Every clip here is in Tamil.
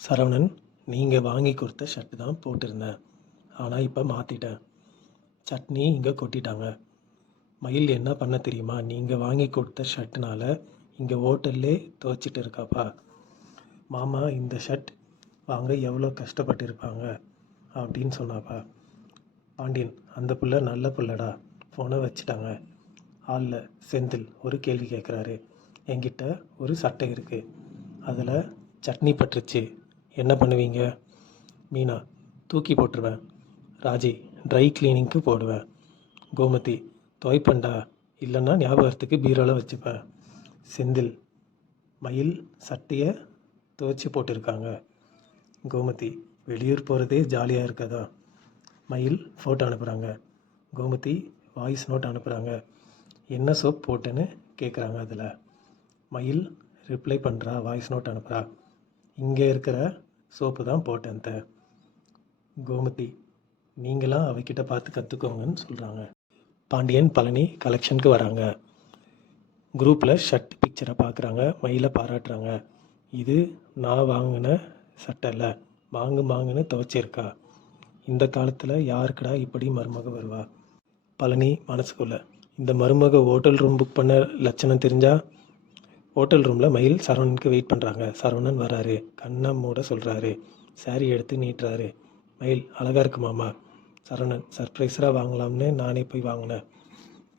சரவணன், நீங்கள் வாங்கி கொடுத்த ஷர்ட்டு தான் போட்டிருந்தேன். ஆனால் இப்போ மாற்றிட்டேன். சட்னி இங்கே கொட்டிட்டாங்க. மயில் என்ன பண்ண தெரியுமா? நீங்கள் வாங்கி கொடுத்த ஷர்ட்டுனால இங்கே ஹோட்டல்லே துவைச்சிட்டு இருக்காப்பா. மாமா இந்த ஷர்ட் வாங்க எவ்வளோ கஷ்டப்பட்டு இருப்பாங்க அப்படின்னு சொன்னாப்பா. பாண்டியன், அந்த புள்ள நல்ல புள்ளடா. ஃபோனை வச்சுட்டாங்க. ஹாலில் செந்தில் ஒரு கேள்வி கேட்குறாரு. என்கிட்ட ஒரு சட்டை இருக்குது, அதில் சட்னி பட்டுருச்சு, என்ன பண்ணுவீங்க? மீனா, தூக்கி போட்டுருவேன். ராஜி, ட்ரை கிளீனிங்க்கு போடுவேன். கோமதி, துவைப்பண்டா, இல்லைன்னா ஞாபகத்துக்கு பீரோவில் வச்சுப்பேன். செந்தில், மயில் சட்டையை துவைச்சி போட்டிருக்காங்க. கோமதி, வெளியூர் போகிறதே ஜாலியாக இருக்காதா? மயில் ஃபோட்டோ அனுப்புகிறாங்க. கோமதி வாய்ஸ் நோட் அனுப்புகிறாங்க. என்ன சோப் போட்டேன்னு கேட்குறாங்க. அதில் மயில் ரிப்ளை பண்ணுறா, வாய்ஸ் நோட் அனுப்புகிறா. இங்கே இருக்கிற சோப்பு தான் போட்டேன் த. கோமதி, நீங்களாம் அவகிட்ட பார்த்து கற்றுக்கோங்கன்னு சொல்கிறாங்க. பாண்டியன், பழனி கலெக்ஷனுக்கு வராங்க. குரூப்பில் ஷர்ட் பிக்சரை பார்க்குறாங்க. மயிலை பாராட்டுறாங்க. இது நான் வாங்கின சட்டை இல்லை, மாங்குன்னு துவைச்சிருக்கா. இந்த காலத்தில் யாருக்கடா இப்படி மருமக வருவா? பழனி மனசுக்குள்ள, இந்த மருமக ஹோட்டல் ரூம் புக் பண்ண லட்சணம் தெரிஞ்சா? ஹோட்டல் ரூமில் மயில் சரவணனுக்கு வெயிட் பண்ணுறாங்க. சரவணன் வராரு. கண்ணை மூட சொல்கிறாரு. சாரி எடுத்து நீட்டுறாரு. மயில், அழகாக இருக்கு மாமா. சரவணன், சர்ப்ரைஸராக வாங்கலாம்னு நானே போய் வாங்கினேன்.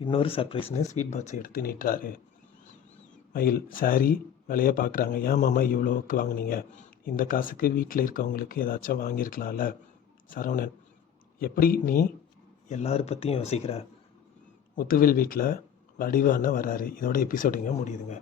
இன்னொரு சர்ப்ரைஸ்னு ஸ்வீட் பாக்ஸ் எடுத்து நீட்டுறாரு. மயில், சாரி விலையை பார்க்குறாங்க. ஏன் மாமா இவ்வளோவுக்கு வாங்கினீங்க? இந்த காசுக்கு வீட்டில் இருக்கவங்களுக்கு ஏதாச்சும் வாங்கியிருக்கலாம்ல. சரவணன், எப்படி நீ எல்லாரும் பற்றியும் யோசிக்கிற? முத்துவேல் வீட்டில் வடிவான வராரு. இதோட எபிசோடுங்க முடியுதுங்க.